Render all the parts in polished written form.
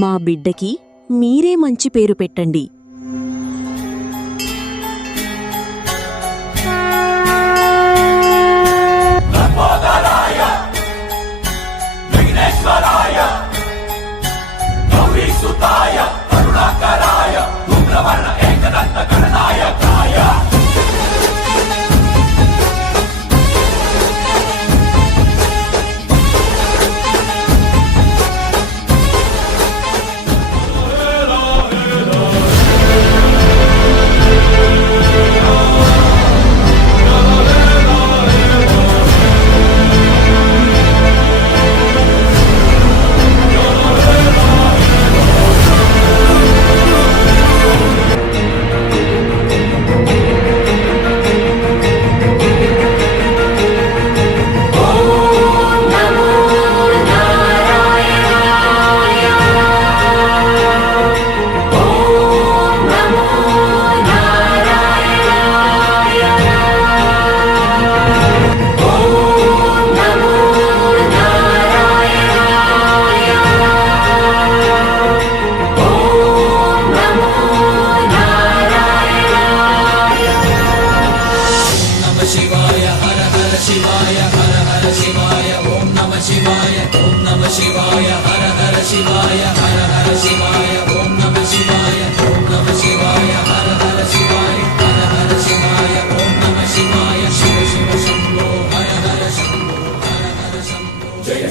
మా బిడ్డకి మీరే మంచి పేరు పెట్టండి.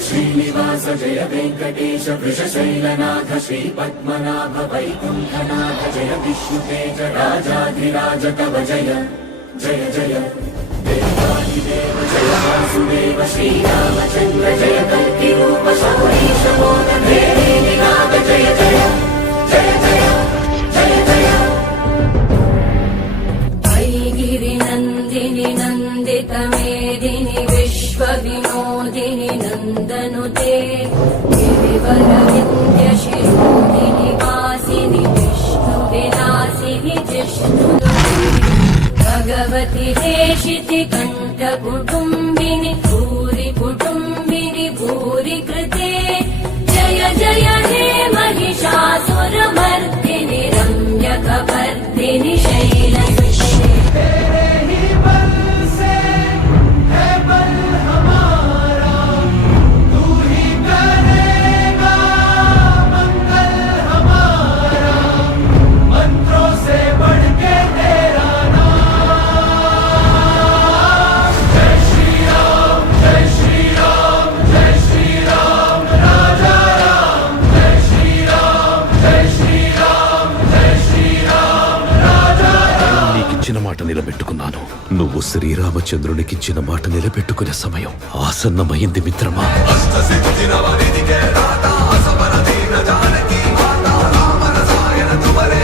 శ్రీనివాస జయ వెంకటేశ వృషశైలనాథ శ్రీ పద్మనాభ వైకుంఠనాథ జయ విష్ణుతేజ రాజాధిరాజ కవ జయ జయ జయ దేవాదిదేవ జయ వాసుదేవ శ్రీరామచంద్ర జయ కల్కి రూప శౌరీశ మోద నినాద జయ జయ జయ జయ జయ జయ ఐగిరి నందిని నందిత మేదిని విశ్వ వినోదిని నందనుతే గిరివర వింధ్య శిరోదిని వాసిని విష్ణు విలాసిని జిష్ణునుతే భగవతి హేషితి కంఠ కుటుంబిని భూరి కుటుంబిని భూరి కృతే జయ జయ హే महिषासुरमर्दिनि रम्यकपर्दिनि शैलविषे మాట నిలబెట్టుకున్నాను. నువ్వు శ్రీరామచంద్రునికిచ్చిన మాట నిలబెట్టుకునే సమయం ఆసన్నమైంది మిత్రమా. అష్టసిద్ధినవనిధికే రాధా అసవరదీన జానకి మాతా రామరసాయన తుమరే